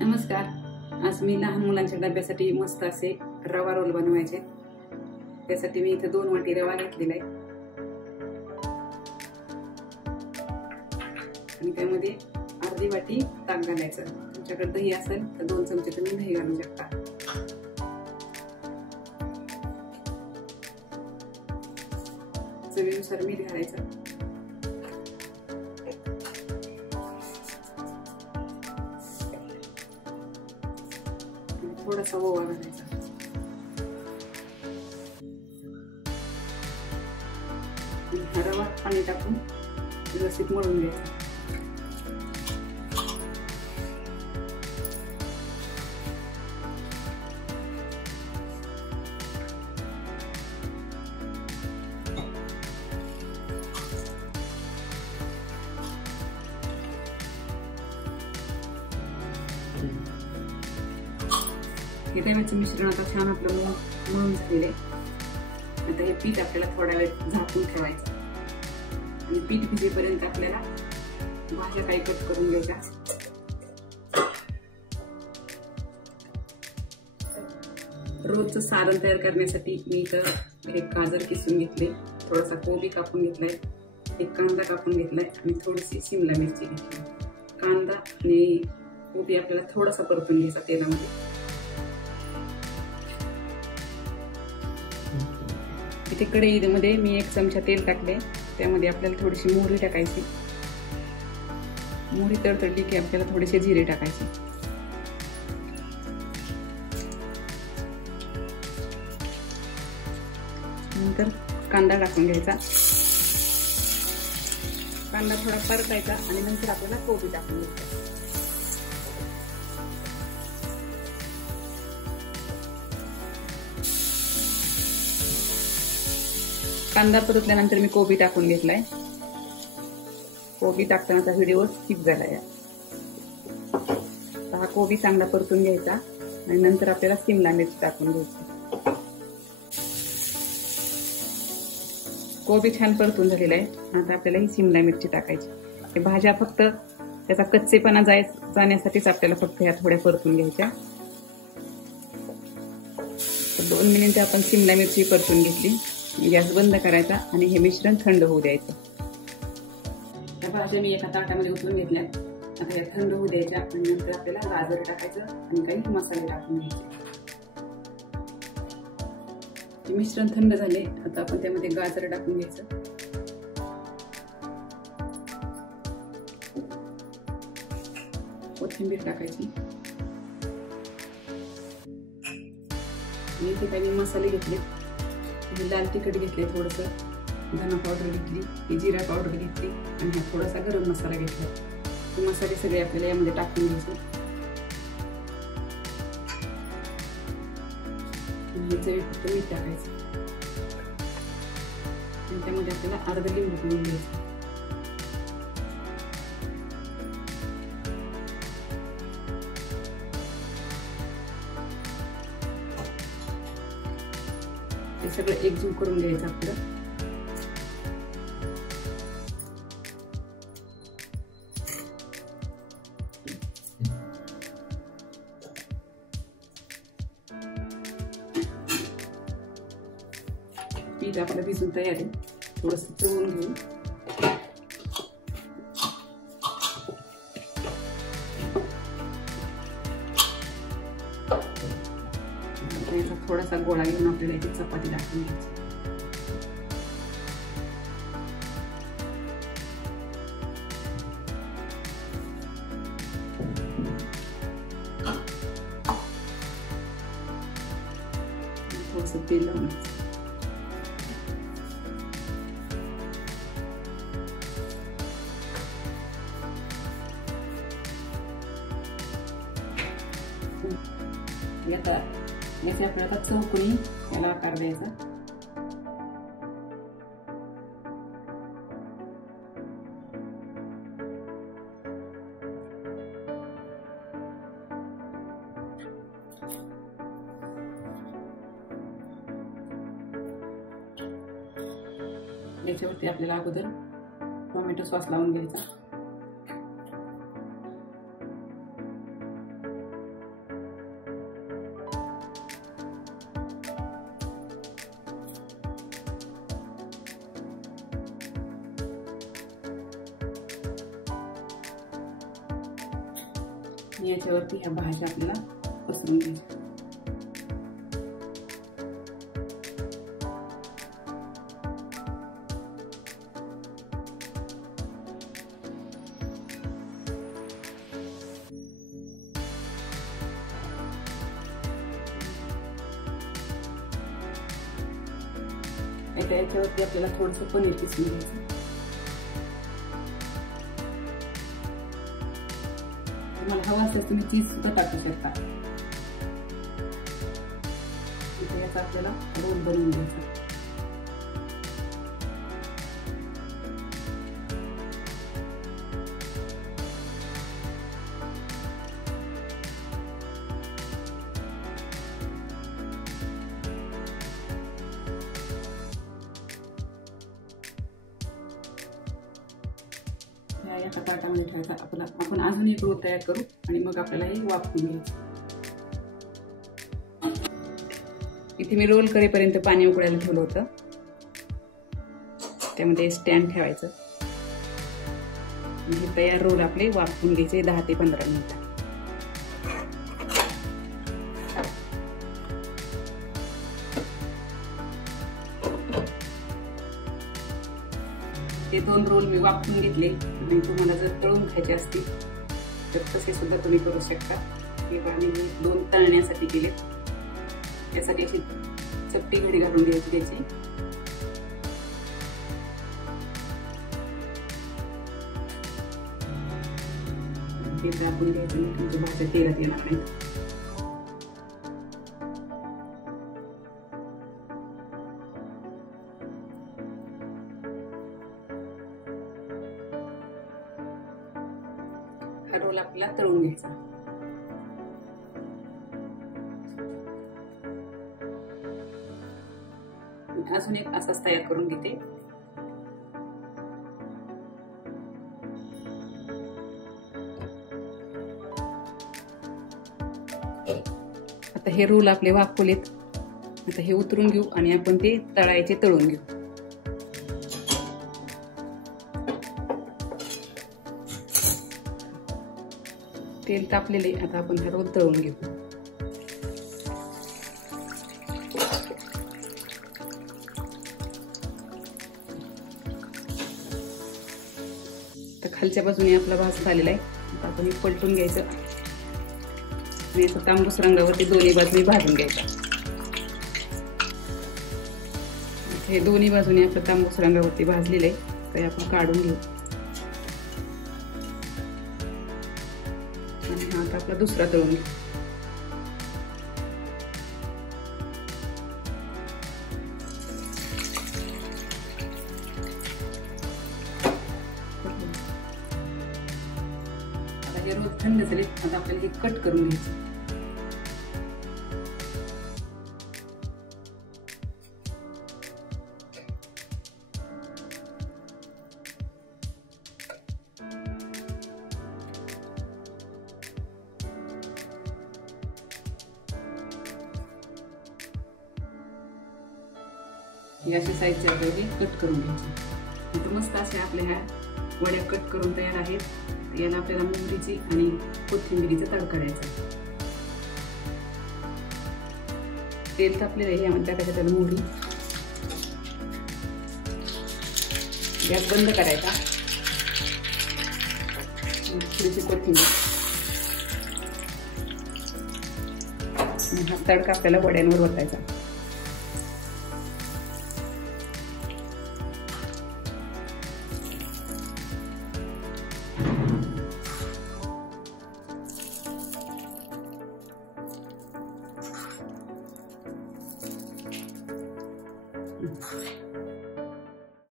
नमस्कार. आज मी लहान मुलांच्या डब्यासाठी मस्त असे रवा रोल बनवायचे. त्यासाठी मी इथे 2 वाटी रवा घेतलेला आहे आणि त्यामध्ये अर्धी वाटी ताक घालायचं. तुमच्याकडे दही असेल तर 2 चमचे तुम्ही दही घालू शकता. चवीनुसार मीठ घालायचं. थोडासा ओवा घालायचा. रवा पाणी टाकून व्यवस्थित मळून घ्यायचा. हे रव्याचं मिश्रण आता छान आपलं मळून झालेलं आहे. आता हे पीठ आपल्याला थोडा वेळ झाकून ठेवायचं आणि पीठ भिजेपर्यंत आपल्याला भाज्या काही कट करून घ्यायच्या. रोजचं सारण तयार करण्यासाठी मी इथं एक गाजर किसून घेतले, थोडासा कोबी कापून घेतलाय, एक कांदा कापून घेतलाय आणि थोडीशी शिमला मिरची घेतली. कांदा आणि कोबी आपल्याला थोडासा परतून घ्यायचा तेलामध्ये. इथे कढईमध्ये मी 1 चमचा तेल टाकले. त्यामध्ये आपल्याला थोडीशी मोहरी टाकायची. मोहरी तडतडली की आपल्याला थोडेसे जिरे टाकायचे. नंतर कांदा टाकून घ्यायचा. कांदा थोडा परतायचा आणि नंतर आपल्याला कोबी टाकून घ्यायचा. कांदा परतल्यानंतर मी कोबी टाकून घेतलाय. कोबी टाकतानाचा व्हिडिओ स्किप झालाय. हा कोबी चांगला परतून घ्यायचा आणि नंतर आपल्याला शिमला मिरची टाकून घ्यायची. कोबी छान परतून झालेला आहे. आता आपल्याला ही शिमला मिरची टाकायची. हे भाज्या फक्त त्याचा कच्चेपणा जाण्यासाठीच आपल्याला फक्त ह्या थोड्या परतून घ्यायच्या. 2 मिनिटे आपण शिमला मिरची परतून घेतली. गॅस बंद करायचा आणि हे मिश्रण थंड होऊ द्यायचं. त्या भाज्या मी एका ताटामध्ये उतरून घेतल्या. आता हे थंड होऊ द्यायच्या आणि नंतर आपल्याला गाजर टाकायचं आणि काही मसाले टाकून घ्यायचे. हे मिश्रण थंड झाले. आता आपण त्यामध्ये गाजर टाकून घ्यायचं. कोथिंबीर टाकायची. इथे काही मसाले घेतले. लाल तिखट घेतले, थोडस धना पावडर घेतली, जिरा पावडर घेतली आणि थोडासा गरम मसाला घेतला. हे मसाले सगळे आपल्याला यामध्ये टाकून घ्यायचे. चवी फक्त मीठ टाकायचं आणि त्यामध्ये आपल्याला अर्धा लिंबू पिळून घ्यायचं. हे सगळं एकजीव करून घ्यायचं आपलं. पीठ आपलं भिजून तयार आहे. थोडंसं चवून घेऊन थोडासा गोळा घेऊन आपल्याला इथे चपाती टाकून घ्यायची. थोडंसं तेल लावून याचा आपल्याला चौकोनी याला आकार द्यायचा. याच्यावरती आपल्याला अगोदर टोमॅटो सॉस लावून घ्यायचा. आणि याच्यावरती ह्या भाज्या आपल्याला पसरून घ्यायच्या. याच्यावरती आपल्याला थोडंसं पनीर किसून घ्यायचं. तुम्हाला हवा असेल तुम्ही चीज सुद्धा टाकू शकता. याचा आपल्याला रोल बनवून घ्यायचा. या पाटामध्ये ठेवायचा. आपण अजून एक रोल तयार करू आणि मग आपल्याला हे वाफवून घ्यायचं. इथे मी रोल करेपर्यंत पाणी उकळायला ठेवलं होतं. त्यामध्ये स्टँड ठेवायचं. हे तयार रोल आपले वाफवून घ्यायचे 10 ते 15 मिनिटं. हे 2 रोल मी वाफवून घेतले आणि तुम्हाला जर तळून खायचे असतील तर तसे सुद्धा तुम्ही करू शकता. हे पाणी मी 2 तळण्यासाठी केले. यासाठी अशी चपटी घडी घालून घ्यायची त्याची. ते दाबून घ्यायचं आणि तुमच्या भाज्या तेलात येणार नाहीत. हा रोल आपल्याला तळून घ्यायचा. अजून एक असाच तयार करून घेते. आता हे रोल आपले वाफवलेत. आता हे उतरून घेऊ आणि आपण ते तळायचे तळून घेऊ. तेल तापलेले. आता आपण हा रोल तळून घेऊ. तर खालच्या बाजूने आपला भाज झालेला आहे. आता आपण हे पलटून घ्यायचं आणि असं तांबूस रंगावरती दोन्ही बाजूने भाजून घ्यायचं. हे दोन्ही बाजूने आपलं तांबूस रंगावरती भाजलेलं आहे. तर आपण काढून घेऊ. आणि हा आता आपला दुसरा तळून घेऊ. आता हे रोल थंड झाले. आता आपल्याला हे कट करून घ्यायचं. अशा साईजचे आपल्याला कट करून घ्यायचे. तर मस्त अशा आपल्या ह्या वड्या कट करून तयार आहेत. याला आपल्याला मोहरीची आणि कोथिंबिरीचा तडका द्यायचा. तेल तापलेलं आहे. यामध्ये टाकायचं त्याला मोहरी. गॅस बंद करायचा. थोडीशी कोथिंबीर. हा तडका आपल्याला वड्यांवर ओतायचा.